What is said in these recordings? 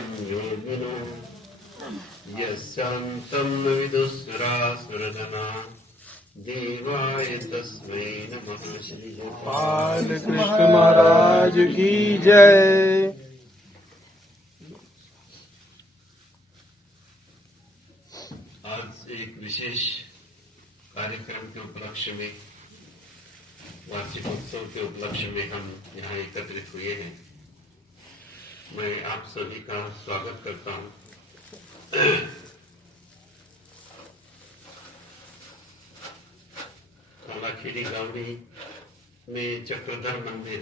साध्यं योगिनो यस्यान्तं न विदुःसुरासुरगणा देवाय तस्मै नमः। श्री बाल कृष्ण महाराज की जय। आज एक विशेष कार्यक्रम के उपलक्ष्य में, वार्षिक उत्सव के उपलक्ष्य में हम यहाँ एकत्रित हुए हैं। मैं आप सभी का स्वागत करता हूँ। कालाखेड़ी गांवी में चक्रधर मंदिर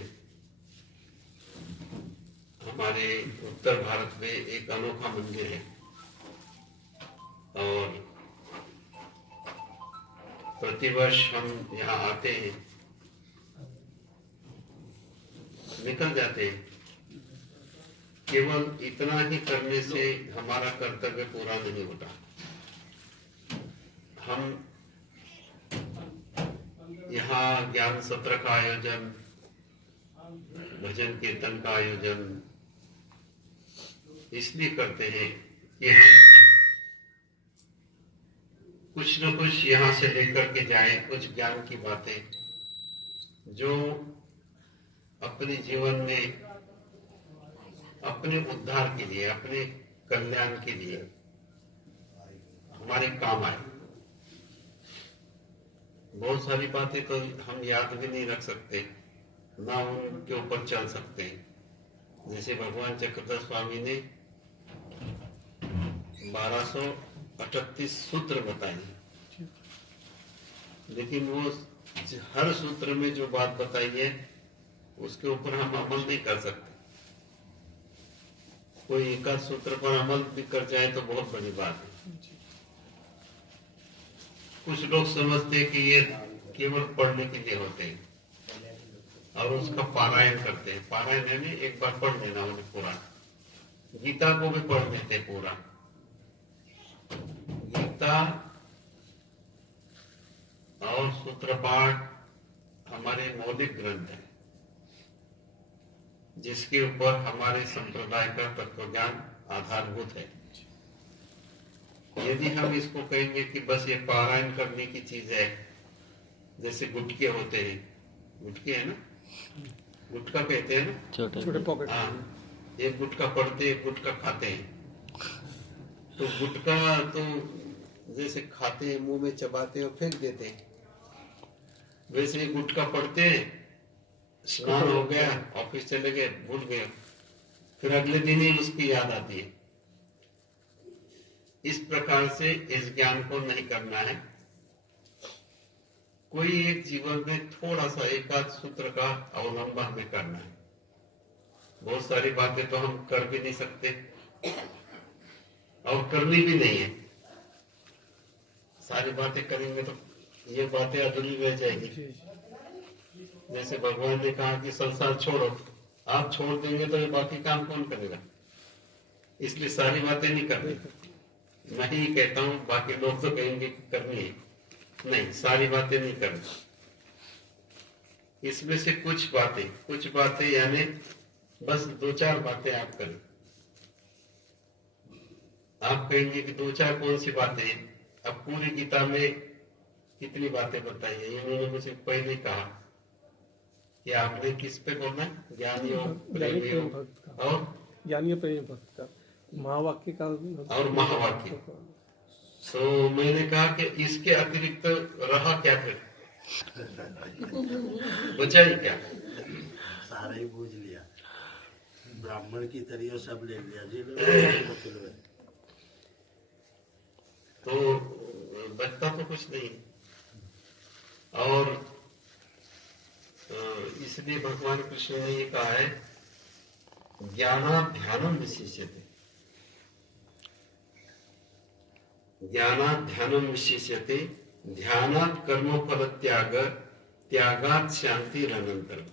हमारे उत्तर भारत में एक अनोखा मंदिर है और प्रतिवर्ष हम यहाँ आते हैं, निकल जाते हैं। केवल इतना ही करने से हमारा कर्तव्य पूरा नहीं होता। हम यहाँ ज्ञान सत्र का आयोजन, भजन कीर्तन का आयोजन इसलिए करते हैं कि हम कुछ न कुछ यहाँ से लेकर के जाएं, कुछ ज्ञान की बातें जो अपने जीवन में अपने उद्धार के लिए, अपने कल्याण के लिए हमारे काम आए। बहुत सारी बातें तो हम याद भी नहीं रख सकते, ना उनके ऊपर चल सकते हैं। जैसे भगवान चक्रधर स्वामी ने 1238 सूत्र बताए, लेकिन वो हर सूत्र में जो बात बताई है उसके ऊपर हम अमल नहीं कर सकते। कोई एक सूत्र पर अमल भी कर जाए तो बहुत बड़ी बात है। कुछ लोग समझते हैं कि ये केवल पढ़ने के लिए होते हैं और उसका पारायण करते हैं। पारायण यानी एक बार पढ़ लेना उन्हें पूरा। गीता को भी पढ़ लेते हैं पूरा। गीता और सूत्र पाठ हमारे मौलिक ग्रंथ है, जिसके ऊपर हमारे संप्रदाय का तत्वज्ञान आधारभूत है। यदि हम इसको कहेंगे कि बस ये पारायण करने की चीज है, जैसे गुटके होते हैं, गुटके है ना, गुटका कहते हैं ना, छोटे पॉकेट। हाँ, एक गुटका पढ़ते एक गुटका खाते हैं। तो गुटका तो जैसे खाते हैं, मुंह में चबाते और फेंक देते हैं, वैसे गुटका पढ़ते हैं, स्नान हो गया, ऑफिस चले गए, भूल गए, फिर अगले दिन ही उसकी याद आती है। इस प्रकार से इस ज्ञान को नहीं करना है। कोई एक जीवन में थोड़ा सा एकाध सूत्र का अवलंबन हमें करना है। बहुत सारी बातें तो हम कर भी नहीं सकते और करनी भी नहीं है। सारी बातें करेंगे तो ये बातें अधूरी रह जाएगी। जैसे भगवान ने कहा कि संसार छोड़ो, आप छोड़ देंगे तो ये बाकी काम कौन करेगा? इसलिए सारी बातें नहीं करनी। मैं ही कहता हूँ, बाकी लोग तो कहेंगे कि करनी है, नहीं, सारी बातें नहीं करनी। इसमें से कुछ बातें यानी बस 2-4 बातें आप करें। आप कहेंगे कि 2-4 कौन सी बातें हैं? अब पूरी गीता में कितनी बातें बताई है? इन्होंने मुझे पहले कहा कि आपने किस पे बोलना है? ज्ञान योग, प्रेम योग और ज्ञान योग, प्रेम भक्त का महावाक्य का और महावाक्य। तो मैंने कहा कि इसके अतिरिक्त रहा क्या फिर? बचा ही क्या? सारा ही बूझ लिया, ब्राह्मण की तरह सब ले लिया जी। तो बचता तो कुछ नहीं। और इसलिए भगवान कृष्ण ने ये कहा है, ज्ञानाध्यानम विशेष्यते, ज्ञानाध्यानम विशेष्यते, ध्यानात् कर्म फल त्याग, त्यागात् शांति अनंतरम।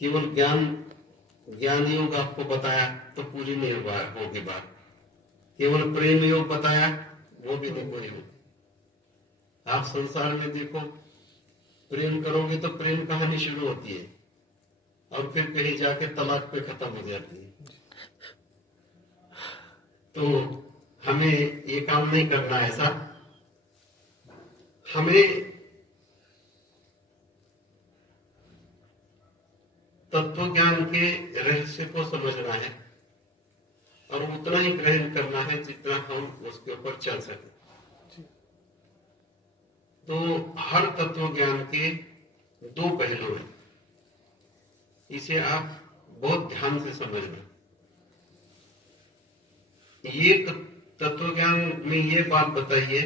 केवल ज्ञान योग आपको बताया तो पूरी नहीं होगी बात। केवल प्रेम योग बताया, वो भी नहीं पूरी होगी। आप संसार में देखो, प्रेम करोगे तो प्रेम कहानी शुरू होती है और फिर कहीं जाके तलाक पे खत्म हो जाती है। तो हमें ये काम नहीं करना है ऐसा। हमें तत्व ज्ञान के रहस्य को समझना है और उतना ही ग्रहण करना है जितना हम उसके ऊपर चल सके। तो हर तत्व ज्ञान के दो पहलू हैं, इसे आप बहुत ध्यान से समझना। एक तत्व ज्ञान में ये बात बताइए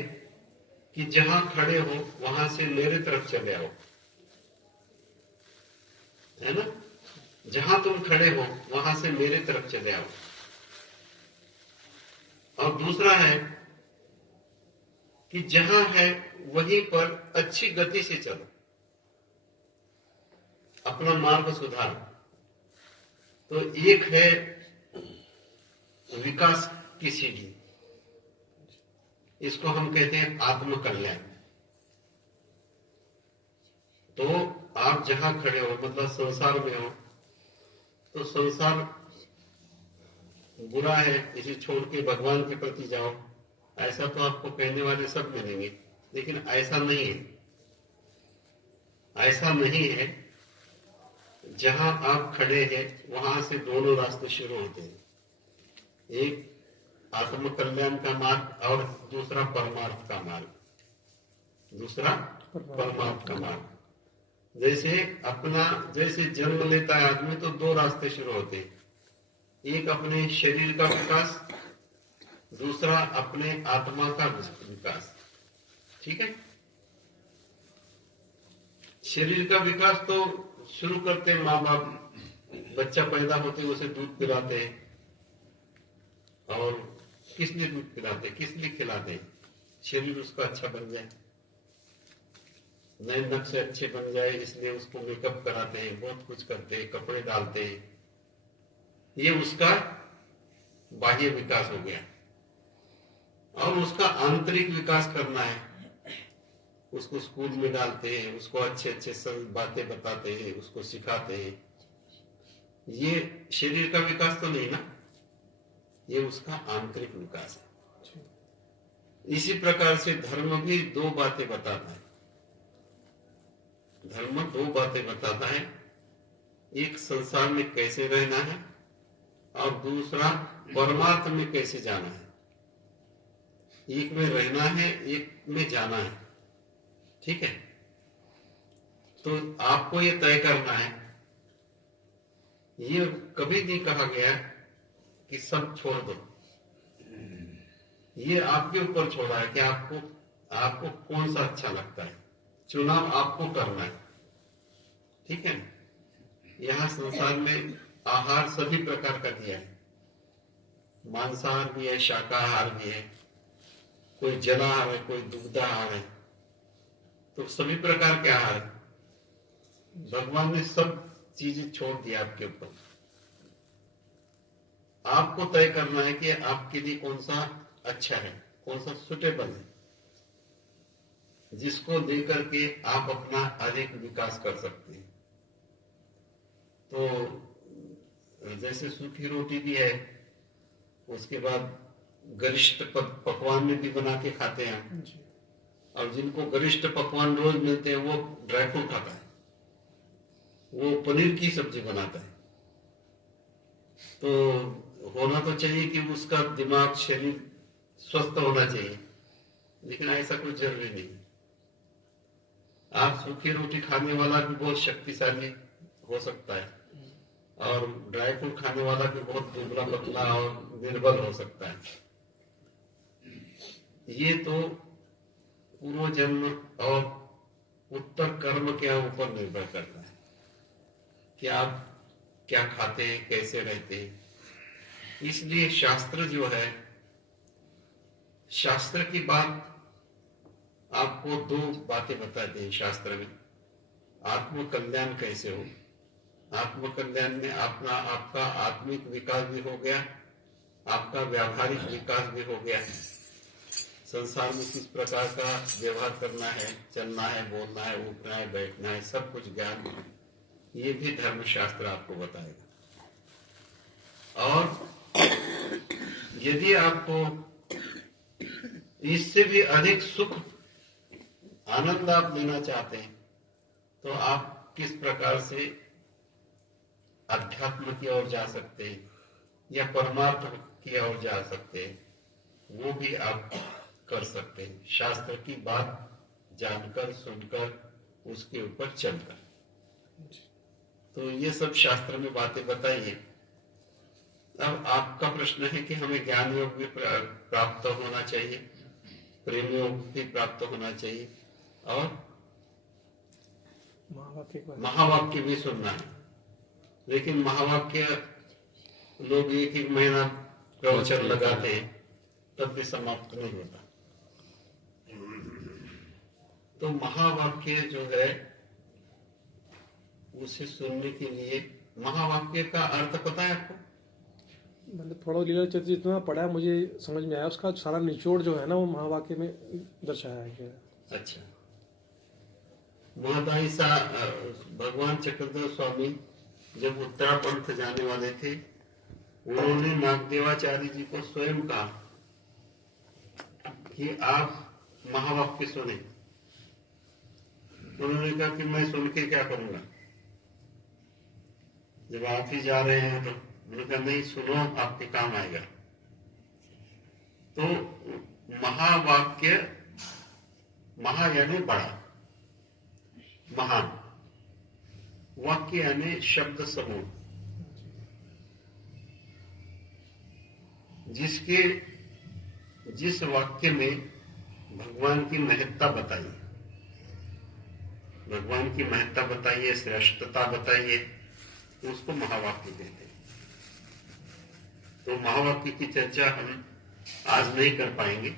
कि जहां खड़े हो वहां से मेरे तरफ चले आओ, है ना? जहां तुम खड़े हो वहां से मेरे तरफ चले आओ। और दूसरा है कि जहां है वहीं पर अच्छी गति से चलो, अपना मार्ग सुधारो। तो एक है विकास की सीढ़ी, इसको हम कहते हैं आत्म कल्याण। तो आप जहां खड़े हो, मतलब संसार में हो, तो संसार बुरा है, इसे छोड़ के भगवान के प्रति जाओ, ऐसा तो आपको कहने वाले सब मिलेंगे, लेकिन ऐसा नहीं है। ऐसा नहीं है। जहां आप खड़े हैं वहां से दोनों रास्ते शुरू होते हैं, एक आत्म कल्याण का मार्ग और दूसरा परमार्थ का मार्ग। दूसरा परमार्थ का मार्ग। जैसे जन्म लेता है आदमी तो दो रास्ते शुरू होते हैं, एक अपने शरीर का विकास, दूसरा अपने आत्मा का विकास। ठीक है? शरीर का विकास तो शुरू करते हैं माँ बाप, बच्चा पैदा होते उसे दूध पिलाते हैं। और किस लिए दूध पिलाते, किस लिए खिलाते हैं? शरीर उसका अच्छा बन जाए, नए नक्श अच्छे बन जाए, इसलिए उसको मेकअप कराते हैं, बहुत कुछ करते हैं, कपड़े डालते हैं। ये उसका बाह्य विकास हो गया। और उसका आंतरिक विकास करना है, उसको स्कूल में डालते हैं, उसको अच्छे अच्छे सब बातें बताते हैं, उसको सिखाते हैं। ये शरीर का विकास तो नहीं ना, ये उसका आंतरिक विकास है। इसी प्रकार से धर्म भी दो बातें बताता है। धर्म दो बातें बताता है, एक संसार में कैसे रहना है और दूसरा परमार्थ में कैसे जाना है। एक में रहना है, एक में जाना है। ठीक है? तो आपको ये तय करना है। ये कभी नहीं कहा गया कि सब छोड़ दो, ये आपके ऊपर छोड़ा है कि आपको कौन सा अच्छा लगता है। चुनाव आपको करना है। ठीक है? यहाँ संसार में आहार सभी प्रकार का दिया है, मांसाहार भी है, शाकाहार भी है, कोई जलाहार है, कोई दुग्धाहार है। तो सभी प्रकार के आहार भगवान ने सब चीजें छोड़ दिया आपके ऊपर। आपको तय करना है कि आपके लिए कौन सा अच्छा है, कौन सा सुटेबल है, जिसको लेकर के आप अपना अधिक विकास कर सकते हैं। तो जैसे सूखी रोटी भी है, उसके बाद गरिष्ठ पकवान में भी बना के खाते हैं। और जिनको गरिष्ठ पकवान रोज मिलते हैं वो ड्राई फ्रूट खाता है, वो पनीर की सब्जी बनाता है। तो होना तो चाहिए कि उसका दिमाग, शरीर स्वस्थ होना चाहिए, लेकिन ऐसा कुछ जरूरी नहीं। आप सूखी रोटी खाने वाला भी बहुत शक्तिशाली हो सकता है और ड्राई फ्रूट खाने वाला भी बहुत दुबला पतला और निर्बल हो सकता है। ये तो पूर्व जन्म और उत्तर कर्म के ऊपर निर्भर करता है कि आप क्या खाते हैं, कैसे रहते हैं। इसलिए शास्त्र जो है, शास्त्र की बात आपको दो बातें बताते हैं शास्त्र में। आत्म कल्याण कैसे हो, आत्म कल्याण में आपका आत्मिक विकास भी हो गया, आपका व्यावहारिक विकास भी हो गया। संसार में किस प्रकार का व्यवहार करना है, चलना है, बोलना है, उठना है, बैठना है, सब कुछ ज्ञान, ये भी धर्मशास्त्र आपको बताएगा। और यदि आपको इससे भी अधिक सुख आनंद आप लेना चाहते हैं तो आप किस प्रकार से अध्यात्म की ओर जा सकते हैं या परमार्थ की ओर जा सकते हैं वो भी आप कर सकते हैं, शास्त्र की बात जानकर सुनकर उसके ऊपर चलकर। तो ये सब शास्त्र में बातें बताई है। अब आपका प्रश्न है कि हमें ज्ञान योग भी प्राप्त होना चाहिए, प्रेम योग भी प्राप्त होना चाहिए और महावाक्य भी सुनना है। लेकिन महावाक्य लोग एक एक महीना प्रवचन लगाते हैं तब भी समाप्त नहीं होता। तो महावाक्य जो है उसे सुनने के लिए, महावाक्य का अर्थ पता है आपको? मैंने थोड़ा लीला चरित्र जितना पढ़ा है मुझे समझ में आया, उसका सारा निचोड़ जो है ना वो महावाक्य में दर्शाया गया। अच्छा, महदाई सा भगवान चक्रधर स्वामी जब उत्तरापंथ जाने वाले थे, उन्होंने नागदेवाचार्य जी को स्वयं कहा कि आप महावाक्य सुने। उन्होंने कहा कि मैं सुन के क्या करूंगा, जब आप ही जा रहे हैं तो। उन्होंने कहा नहीं, सुनो, आपके काम आएगा। तो महावाक्य, महा यानी बड़ा, महान, वाक्य यानी शब्द समूह, जिस वाक्य में भगवान की महत्ता बताइए, भगवान की महत्ता बताइए, श्रेष्ठता बताइए, उसको महावाक्य कहते हैं। तो महावाक्य की चर्चा हम आज नहीं कर पाएंगे।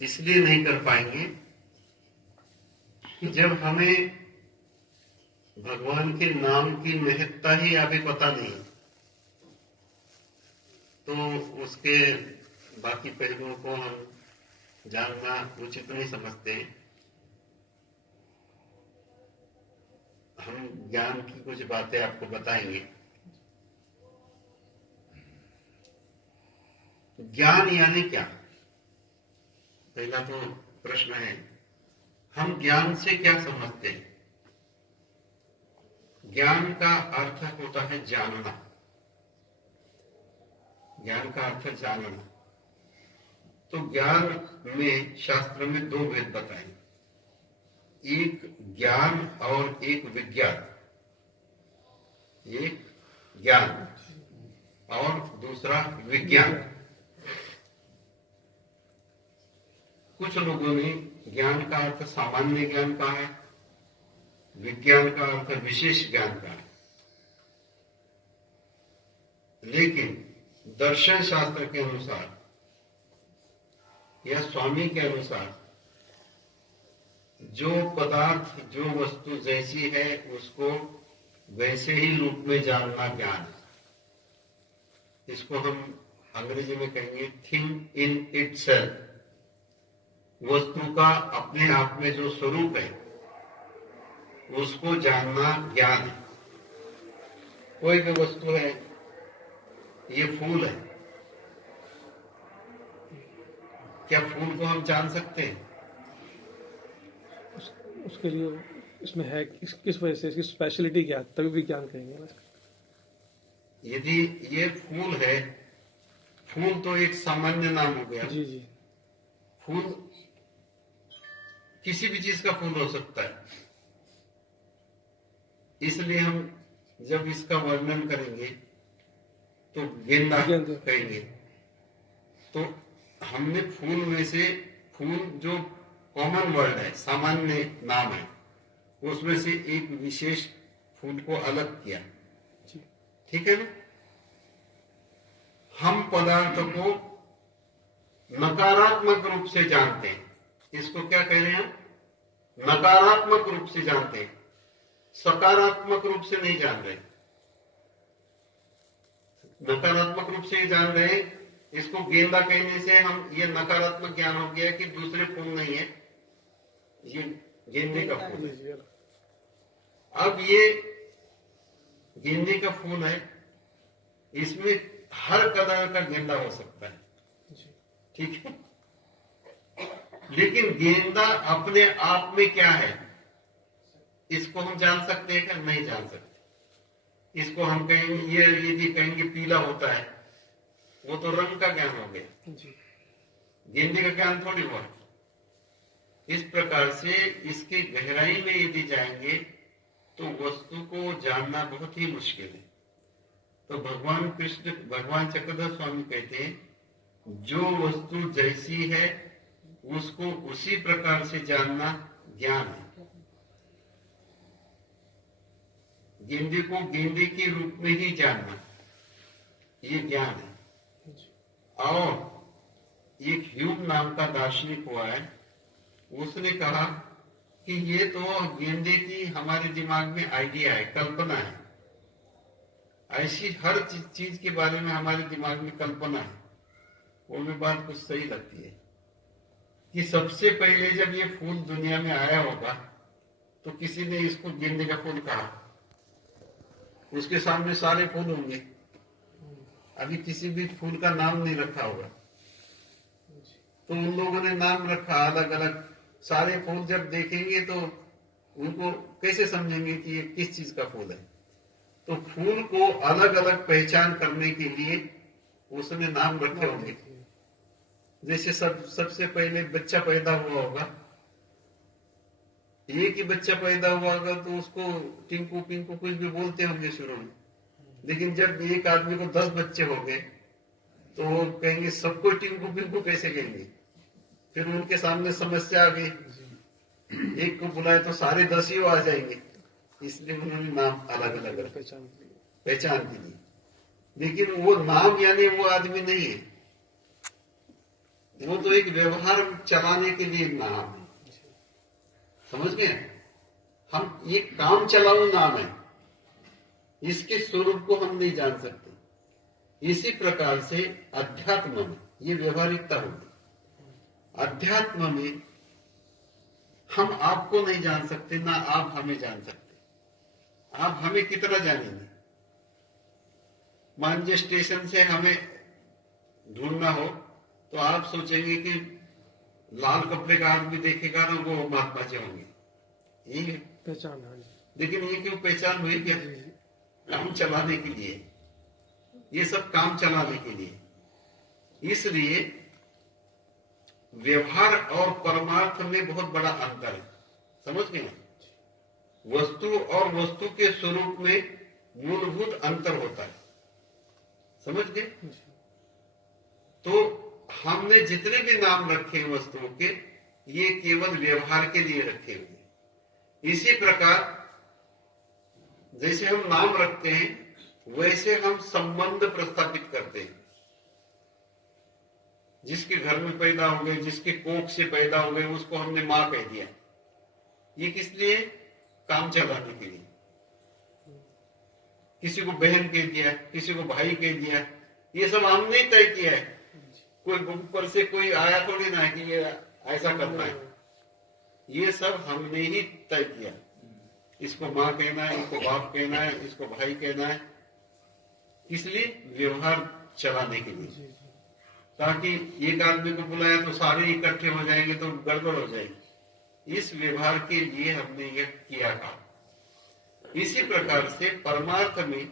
इसलिए नहीं कर पाएंगे कि जब हमें भगवान के नाम की महत्ता ही अभी पता नहीं, तो उसके बाकी पहलुओं को हम जानना उचित नहीं समझते। हम ज्ञान की कुछ बातें आपको बताएंगे। ज्ञान यानी क्या? पहला तो प्रश्न है, हम ज्ञान से क्या समझते हैं? ज्ञान का अर्थ होता है जानना। ज्ञान का अर्थ जानना। तो ज्ञान में शास्त्र में दो भेद बताए, एक ज्ञान और एक विज्ञान। एक ज्ञान और दूसरा विज्ञान। कुछ लोगों ने ज्ञान का अर्थ सामान्य ज्ञान कहा है, विज्ञान का अर्थ विशेष ज्ञान का है। लेकिन दर्शन शास्त्र के अनुसार या स्वामी के अनुसार जो पदार्थ, जो वस्तु जैसी है उसको वैसे ही रूप में जानना ज्ञान है। इसको हम अंग्रेजी में कहेंगे थिंग इन इटसेल्फ। वस्तु का अपने आप में जो स्वरूप है उसको जानना ज्ञान है। कोई भी वस्तु है, ये फूल है, क्या फूल को हम जान सकते हैं? उसके लिए इसमें है किस वजह से, इसकी स्पेशलिटी क्या है, तभी विज्ञान कहेंगे। यदि ये फूल है, फूल तो एक सामान्य नाम हो गया। जी जी। फूल किसी भी चीज का फूल हो सकता है। इसलिए हम जब इसका वर्णन करेंगे तो गेंदा कहेंगे। तो हमने फूल में से, फूल जो कॉमन वर्ड है, सामान्य नाम है, उसमें से एक विशेष फूल को अलग किया। ठीक है ना? हम पदार्थ को नकारात्मक रूप से जानते हैं। इसको क्या कह रहे हैं? नकारात्मक रूप से जानते हैं, सकारात्मक रूप से नहीं जान रहे। नकारात्मक रूप से जान रहे हैं। इसको गेंदा कहने से हम, ये नकारात्मक ज्ञान हो गया कि दूसरे फूल नहीं है, ये गेंदे का फूल है। अब ये गेंदे का फूल है, इसमें हर कलर का गेंदा हो सकता है, जी ठीक है। लेकिन गेंदा अपने आप में क्या है, इसको हम जान सकते हैं क्या? नहीं जान सकते। इसको हम कहेंगे, ये यदि कहेंगे पीला होता है, वो तो रंग का ज्ञान हो गया, जी गेंदे का ज्ञान थोड़ी हुआ। इस प्रकार से इसकी गहराई में यदि जाएंगे तो वस्तु को जानना बहुत ही मुश्किल है। तो भगवान कृष्ण, भगवान चक्रधर स्वामी कहते हैं, जो वस्तु जैसी है उसको उसी प्रकार से जानना ज्ञान है। गेंदे को गेंदे के रूप में ही जानना, ये ज्ञान है। और एक ह्यूम नाम का दार्शनिक हुआ है, उसने कहा कि ये तो गेंदे की हमारे दिमाग में आइडिया है, कल्पना है। ऐसी हर चीज के बारे में हमारे दिमाग में कल्पना है। वो में बात कुछ सही लगती है कि सबसे पहले जब ये फूल दुनिया में आया होगा तो किसी ने इसको गेंदे का फूल कहा, उसके सामने सारे फूल होंगे, अभी किसी भी फूल का नाम नहीं रखा होगा, तो उन लोगों ने नाम रखा अलग अलग। सारे फूल जब देखेंगे तो उनको कैसे समझेंगे कि ये किस चीज का फूल है? तो फूल को अलग अलग पहचान करने के लिए उसने नाम रखे होंगे। जैसे सबसे पहले बच्चा पैदा हुआ होगा, एक ही बच्चा पैदा हुआ होगा तो उसको टिंकू पिंकू कुछ भी बोलते होंगे शुरू में, लेकिन जब एक आदमी को 10 बच्चे हो गए तो वो कहेंगे सबको टिंकू पिंकू कैसे कहेंगे? फिर उनके सामने समस्या आ गई, एक को बुलाए तो सारे 10 ही आ जाएंगे, इसलिए उन्होंने नाम अलग अलग पहचान के लिए। लेकिन वो नाम यानी वो आदमी नहीं है, वो तो एक व्यवहार चलाने के लिए नाम है, समझ गए? हम ये काम चलाऊ नाम है, इसके स्वरूप को हम नहीं जान सकते। इसी प्रकार से अध्यात्म में ये व्यवहारिकता होगी। अध्यात्म में हम आपको नहीं जान सकते, ना आप हमें जान सकते। आप हमें कितना जानेंगे? मान लीजिए स्टेशन से हमें ढूंढना हो तो आप सोचेंगे कि लाल कपड़े का आदमी देखेगा ना, वो महात्मा जी होंगे, ये पहचान है। लेकिन ये क्यों पहचान हुई? क्या काम चलाने के लिए, ये सब काम चलाने के लिए। इसलिए व्यवहार और परमार्थ में बहुत बड़ा अंतर है, समझ गए? वस्तु और वस्तु के स्वरूप में मूलभूत अंतर होता है, समझ गए? तो हमने जितने भी नाम रखे वस्तुओं के, ये केवल व्यवहार के लिए रखे हुए। इसी प्रकार जैसे हम नाम रखते हैं वैसे हम संबंध प्रस्थापित करते हैं। जिसके घर में पैदा हो गए, जिसके कोख से पैदा हो गए, उसको हमने मां कह दिया। ये किस लिए? काम चलाने के लिए। किसी को बहन कह दिया, किसी को भाई कह दिया, ये सब हमने ही तय किया है। कोई ऊपर से कोई आया थोड़ी ना है कि ये ऐसा करना है, ये सब हमने ही तय किया। इसको मां कहना है, इसको बाप कहना है, इसको भाई कहना है, इसलिए व्यवहार चलाने के लिए, ताकि एक आदमी को बुलाया तो सारे इकट्ठे हो जाएंगे तो गड़बड़ हो जाएगी। इस व्यवहार के लिए हमने यह किया था। इसी प्रकार से परमार्थ में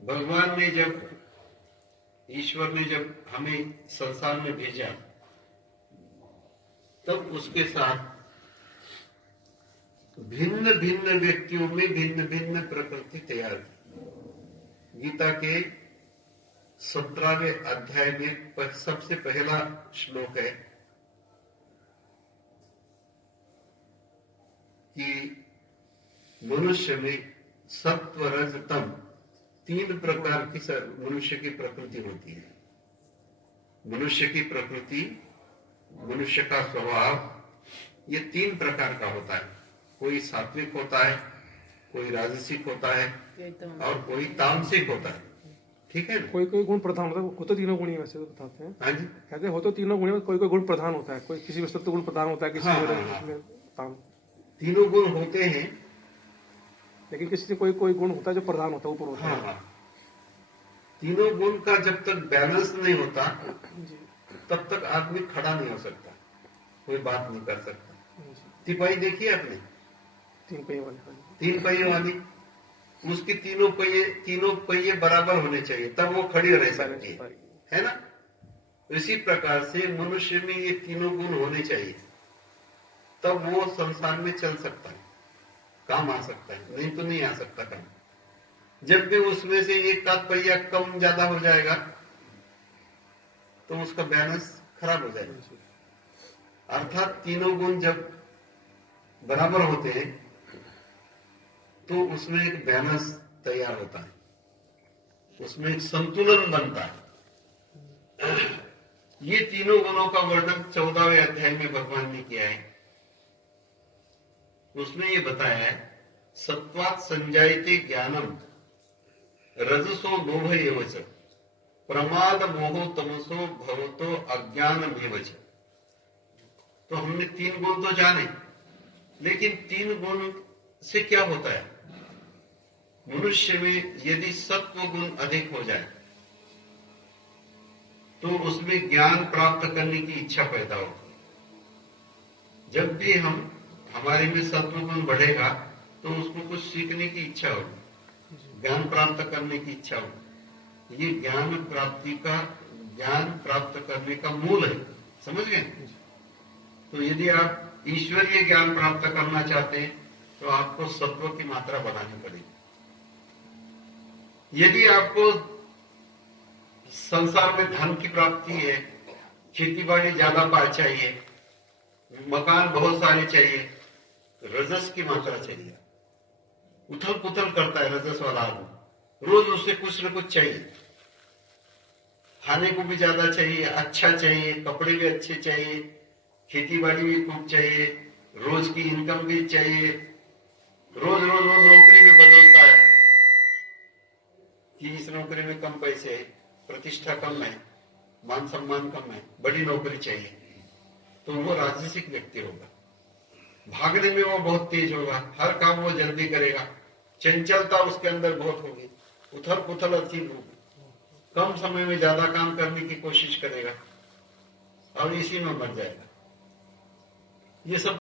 भगवान ने जब, ईश्वर ने जब हमें संसार में भेजा, तब उसके साथ भिन्न भिन्न व्यक्तियों में भिन्न भिन्न प्रकृति तैयार की। गीता के 17वें अध्याय में सबसे पहला श्लोक है कि मनुष्य में सत्व रज तम 3 प्रकार की मनुष्य की प्रकृति होती है। मनुष्य की प्रकृति, मनुष्य का स्वभाव, ये 3 प्रकार का होता है। कोई सात्विक होता है, कोई राजसिक होता है और कोई तामसिक होता है, ठीक है? कोई कोई गुण प्रधान होता है, वो तो तीनों गुण ही वैसे तो बताते हैं। हाँ जी, कहते हैं हो तो तीनों गुण, कोई कोई गुण प्रधान होता है, कोई किसी वस्तु गुण प्रधान होता है, किसी में तीनों गुण होते हैं, लेकिन किसी से कोई कोई गुण होता है जो प्रधान होता है, ऊपर होता है। हाँ, तीनों गुण का जब तक बैलेंस नहीं होता जी तब तक आदमी खड़ा नहीं हो सकता, कोई बात नहीं कर सकता। जी। तिपाही देखी है आपने, 3 पहिए वाले, हाँ जी। 3 पहिए वाली, उसकी तीनों पहिए बराबर होने चाहिए तब वो खड़ी रह सकती है ना। इसी प्रकार से मनुष्य में ये तीनों गुण होने चाहिए, तब वो संसार में चल सकता है, काम आ सकता है, नहीं तो नहीं आ सकता काम। जब भी उसमें से एक आध पहिया कम ज्यादा हो जाएगा तो उसका बैलेंस खराब हो जाएगा। अर्थात तीनों गुण जब बराबर होते हैं तो उसमें एक बैलेंस तैयार होता है, उसमें एक संतुलन बनता है। ये तीनों गुणों का वर्णन 14वें अध्याय में भगवान ने किया है। उसमें ये बताया है, सत्वात् संजायते ज्ञानम रजसो लोभ एव च प्रमाद मोहो तमसो भवतो अज्ञानम एव च। तो हमने 3 गुण तो जाने, लेकिन 3 गुण से क्या होता है? मनुष्य में यदि सत्व गुण अधिक हो जाए तो उसमें ज्ञान प्राप्त करने की इच्छा पैदा होती है। जब भी हमारे में सत्व गुण बढ़ेगा तो उसको कुछ सीखने की इच्छा होगी, ज्ञान प्राप्त करने की इच्छा होगी। ये ज्ञान प्राप्त करने का मूल है, समझ गए? तो यदि आप ईश्वरीय ज्ञान प्राप्त करना चाहते हैं तो आपको सत्व की मात्रा बढ़ानी पड़ेगी। यदि आपको संसार में धन की प्राप्ति है, खेती बाड़ी ज्यादा चाहिए, मकान बहुत सारे चाहिए, रजस की मात्रा चाहिए। उथल पुथल करता है रजस वाला आदमी, रोज उससे कुछ न कुछ चाहिए, खाने को भी ज्यादा चाहिए, अच्छा चाहिए, कपड़े भी अच्छे चाहिए, खेती बाड़ी भी खूब चाहिए, रोज की इनकम भी चाहिए, रोज नौकरी भी बदलता है कि इस नौकरी में कम पैसे है, प्रतिष्ठा कम है, मान सम्मान कम है, बड़ी नौकरी चाहिए, तो वो राजसिक व्यक्ति होगा। भागने में वो बहुत तेज होगा, हर काम वो जल्दी करेगा, चंचलता उसके अंदर बहुत होगी, उथल पुथल अतीत होगी, कम समय में ज्यादा काम करने की कोशिश करेगा और इसी में मर जाएगा। ये सब